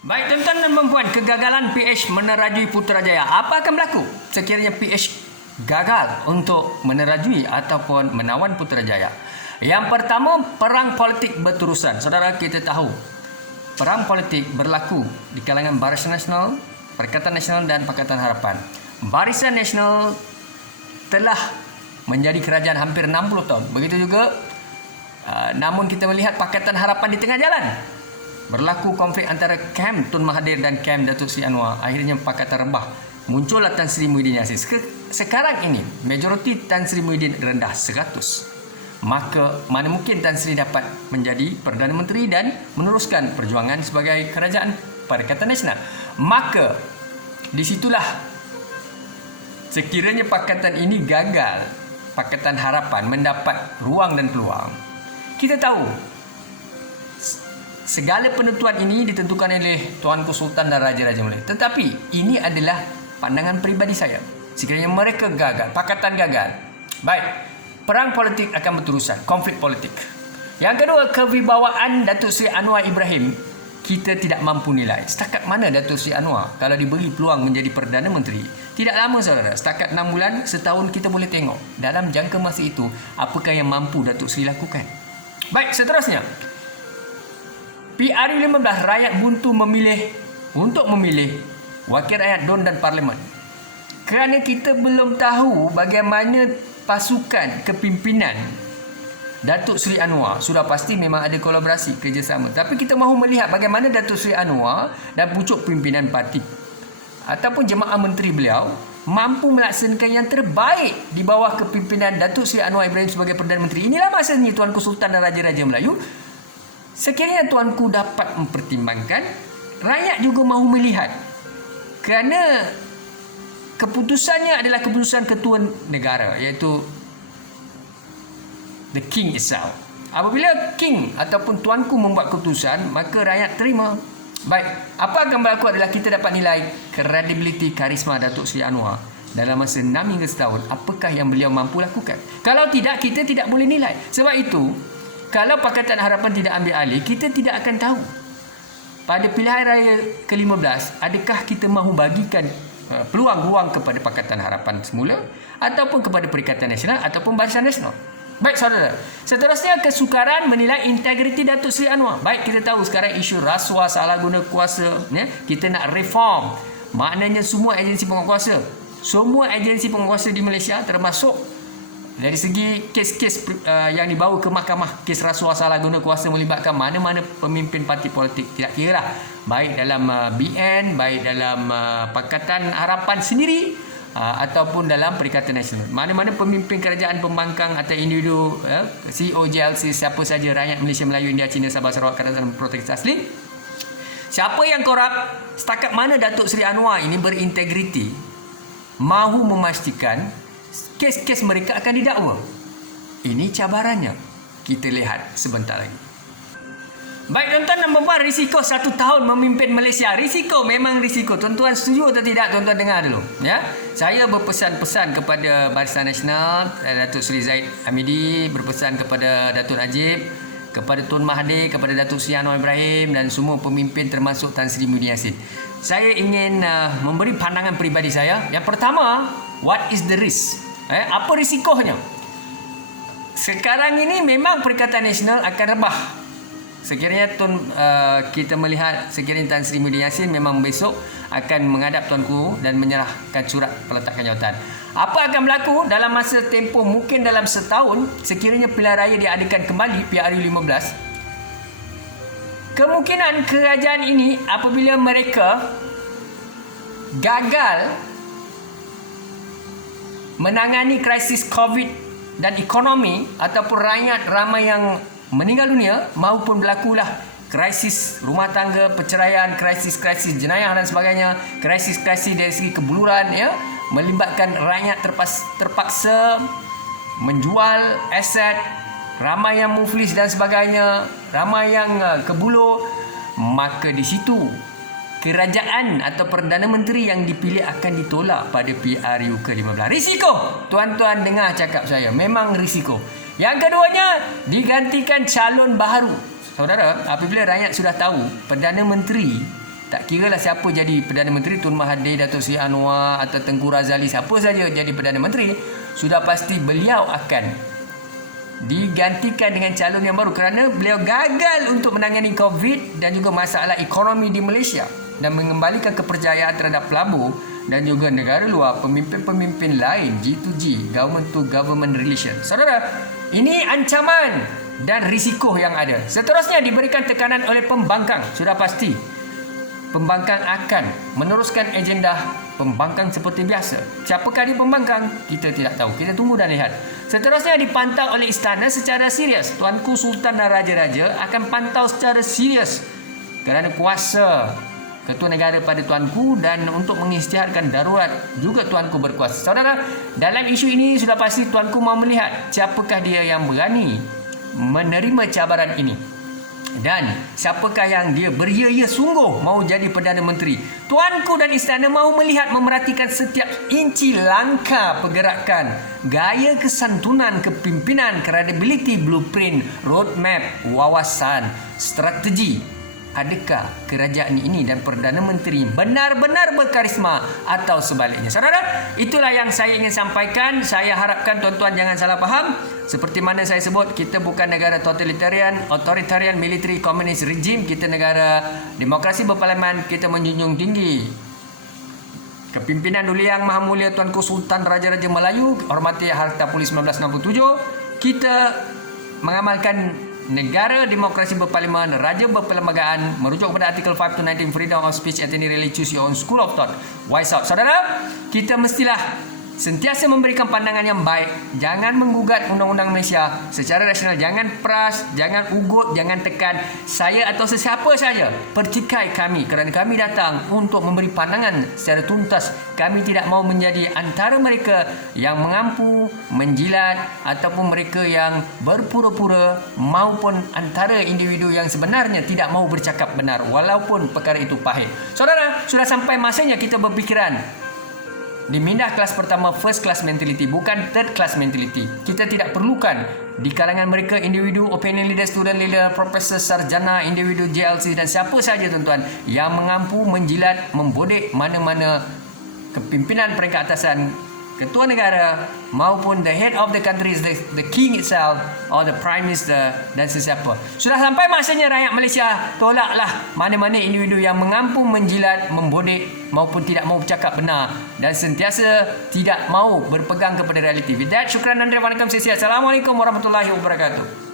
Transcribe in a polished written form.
Baik tuan-tuan dan puan-puan, kegagalan PH menerajui Putrajaya. Apa akan berlaku sekiranya PH gagal untuk menerajui ataupun menawan Putrajaya? Yang pertama, perang politik berterusan. Saudara, kita tahu perang politik berlaku di kalangan Barisan Nasional, Perikatan Nasional dan Pakatan Harapan. Barisan Nasional telah menjadi kerajaan hampir 60 tahun. Begitu juga namun kita melihat Pakatan Harapan di tengah jalan. Berlaku konflik antara kem Tun Mahathir dan kem Datuk Seri Anwar. Akhirnya Pakatan rebah. Muncullah Tan Sri Muhyiddin Yassin. Sekarang ini majoriti Tan Sri Muhyiddin rendah 100. Maka mana mungkin Tan Sri dapat menjadi Perdana Menteri dan meneruskan perjuangan sebagai kerajaan Perikatan Nasional. Maka disitulah sekiranya pakatan ini gagal, Pakatan Harapan mendapat ruang dan peluang. Kita tahu segala penentuan ini ditentukan oleh Tuanku Sultan dan Raja-Raja Melayu. Tetapi ini adalah pandangan peribadi saya. Sekiranya mereka gagal, pakatan gagal, baik, perang politik akan berterusan, konflik politik. Yang kedua, kewibawaan Datuk Seri Anwar Ibrahim kita tidak mampu nilai. Setakat mana Datuk Seri Anwar kalau diberi peluang menjadi Perdana Menteri? Tidak lama saudara, setakat 6 bulan, setahun kita boleh tengok dalam jangka masa itu apakah yang mampu Datuk Seri lakukan. Baik, seterusnya, PRU 15 rakyat buntu untuk memilih wakil rakyat DUN dan Parlimen. Kerana kita belum tahu bagaimana pasukan kepimpinan Datuk Seri Anwar, sudah pasti memang ada kolaborasi kerjasama. Tapi kita mahu melihat bagaimana Datuk Seri Anwar dan pucuk pimpinan parti ataupun jemaah menteri beliau mampu melaksanakan yang terbaik di bawah kepimpinan Datuk Seri Anwar Ibrahim sebagai Perdana Menteri. Inilah masanya Tuanku Sultan dan Raja-Raja Melayu. Sekiranya tuanku dapat mempertimbangkan, rakyat juga mahu melihat. Kerana keputusannya adalah keputusan ketua negara, iaitu the king itself. Apabila king ataupun tuanku membuat keputusan, maka rakyat terima. Baik, apa akan berlaku adalah kita dapat nilai kredibiliti karisma Datuk Seri Anwar dalam masa 6 hingga setahun. Apakah yang beliau mampu lakukan? Kalau tidak, kita tidak boleh nilai. Sebab itu, kalau Pakatan Harapan tidak ambil alih, kita tidak akan tahu pada pilihan raya ke-15 adakah kita mahu bagikan peluang-ruang kepada Pakatan Harapan semula ataupun kepada Perikatan Nasional ataupun Barisan Nasional. Baik saudara, seterusnya kesukaran menilai integriti Datuk Seri Anwar. Baik, kita tahu sekarang isu rasuah, salah guna kuasa, ya, kita nak reform. Maknanya semua agensi penguasa di Malaysia termasuk dari segi kes-kes yang dibawa ke mahkamah, kes rasuah salah guna kuasa melibatkan mana-mana pemimpin parti politik, tidak kira lah, baik dalam BN, baik dalam Pakatan Harapan sendiri ataupun dalam Perikatan Nasional. Mana-mana pemimpin kerajaan pembangkang atau individu, CEO JLC, siapa saja, rakyat Malaysia, Melayu, India, Cina, Sabah, Sarawak, Kelantan dan Provinsi Asli, siapa yang korup, setakat mana Datuk Seri Anwar ini berintegriti, mahu memastikan kes-kes mereka akan didakwa. Ini cabarannya. Kita lihat sebentar lagi. Baik tuan-tuan dan puan-puan, risiko 1 tahun memimpin Malaysia. Risiko, memang risiko. Tuan-tuan setuju atau tidak? Tuan-tuan dengar dulu. Ya, saya berpesan-pesan kepada Barisan Nasional, Datuk Seri Zahid Hamidi, berpesan kepada Datuk Najib, kepada Tun Mahathir, kepada Datuk Seri Anwar Ibrahim dan semua pemimpin termasuk Tan Sri Muhyiddin Yassin. Saya ingin memberi pandangan peribadi saya. Yang pertama, what is the risk? Apa risikonya? Sekarang ini memang Perikatan Nasional akan rebah. Sekiranya kita melihat sekiranya Tan Sri Muhyiddin Yassin memang besok akan menghadap tuanku dan menyerahkan surat peletakan jawatan. Apa akan berlaku dalam masa tempoh mungkin dalam setahun sekiranya pilihan raya diadakan kembali PRU 15? Kemungkinan kerajaan ini apabila mereka gagal menangani krisis COVID dan ekonomi ataupun rakyat ramai yang meninggal dunia maupun berlakulah krisis rumah tangga, perceraian, krisis jenayah dan sebagainya, krisis dari segi kebuluran, ya, melibatkan rakyat terpaksa menjual aset, ramai yang muflis dan sebagainya, ramai yang kebulu, maka di situ kerajaan atau Perdana Menteri yang dipilih akan ditolak pada PRU ke-15. Risiko. Tuan-tuan dengar cakap saya, memang risiko. Yang keduanya, digantikan calon baharu. Saudara, apabila rakyat sudah tahu Perdana Menteri Tak kira lah siapa jadi Perdana Menteri, Tun Mahathir, Datuk Seri Anwar atau Tengku Razali, siapa saja jadi Perdana Menteri, sudah pasti beliau akan digantikan dengan calon yang baru kerana beliau gagal untuk menangani COVID dan juga masalah ekonomi di Malaysia dan mengembalikan kepercayaan terhadap pelabur dan juga negara luar, pemimpin-pemimpin lain, G2G, government to government relation. Saudara, ini ancaman dan risiko yang ada. Seterusnya diberikan tekanan oleh pembangkang. Sudah pasti pembangkang akan meneruskan agenda pembangkang seperti biasa. Siapakah dia pembangkang? Kita tidak tahu. Kita tunggu dan lihat. Seterusnya dipantau oleh istana secara serius. Tuanku Sultan dan Raja-Raja akan pantau secara serius kerana kuasa Ketua Negara pada tuanku dan untuk mengisytiharkan darurat juga tuanku berkuasa. Saudara, dalam isu ini sudah pasti tuanku mahu melihat siapakah dia yang berani menerima cabaran ini. Dan siapakah yang dia beria-ia sungguh mahu jadi Perdana Menteri. Tuanku dan istana mahu melihat, memerhatikan setiap inci langkah pergerakan, gaya kesantunan kepimpinan, credibility, blueprint, roadmap, wawasan, strategi. Adakah kerajaan ini dan Perdana Menteri benar-benar berkarisma atau sebaliknya? Saudara, itulah yang saya ingin sampaikan. Saya harapkan tuan-tuan jangan salah faham. Seperti mana saya sebut, kita bukan negara totalitarian, authoritarian, military, communist regime. Kita negara demokrasi berparlimen. Kita menjunjung tinggi kepimpinan Duli Yang Maha Mulia Tuanku Sultan Raja-Raja Melayu, hormati Harta Polis 1967. Kita mengamalkan negara demokrasi berparlimen, raja berperlembagaan, merujuk kepada artikel 5 to 19 freedom of speech at any really choose your own school of thought. Wise out. Saudara, kita mestilah sentiasa memberikan pandangan yang baik. Jangan menggugat undang-undang Malaysia secara rasional. Jangan peras, jangan ugut, jangan tekan saya atau sesiapa saja. Pertikai kami kerana kami datang untuk memberi pandangan secara tuntas. Kami tidak mahu menjadi antara mereka yang mengampu, menjilat ataupun mereka yang berpura-pura maupun antara individu yang sebenarnya tidak mahu bercakap benar walaupun perkara itu pahit. Saudara, sudah sampai masanya kita berfikiran dimindah kelas pertama, first class mentality, bukan third class mentality. Kita tidak perlukan di kalangan mereka individu opinion leader, student leader, profesor, sarjana, individu JLC dan siapa saja tuan-tuan yang mengampu, menjilat, membodek mana-mana kepimpinan peringkat atasan, ketua negara maupun the head of the country, the king itself or the prime minister dan sesiapa. Sudah sampai masanya rakyat Malaysia tolaklah mana-mana individu yang mengampu, menjilat, membodek maupun tidak mahu bercakap benar dan sentiasa tidak mahu berpegang kepada realiti. With that, syukran dan terima kasih. Assalamualaikum warahmatullahi wabarakatuh.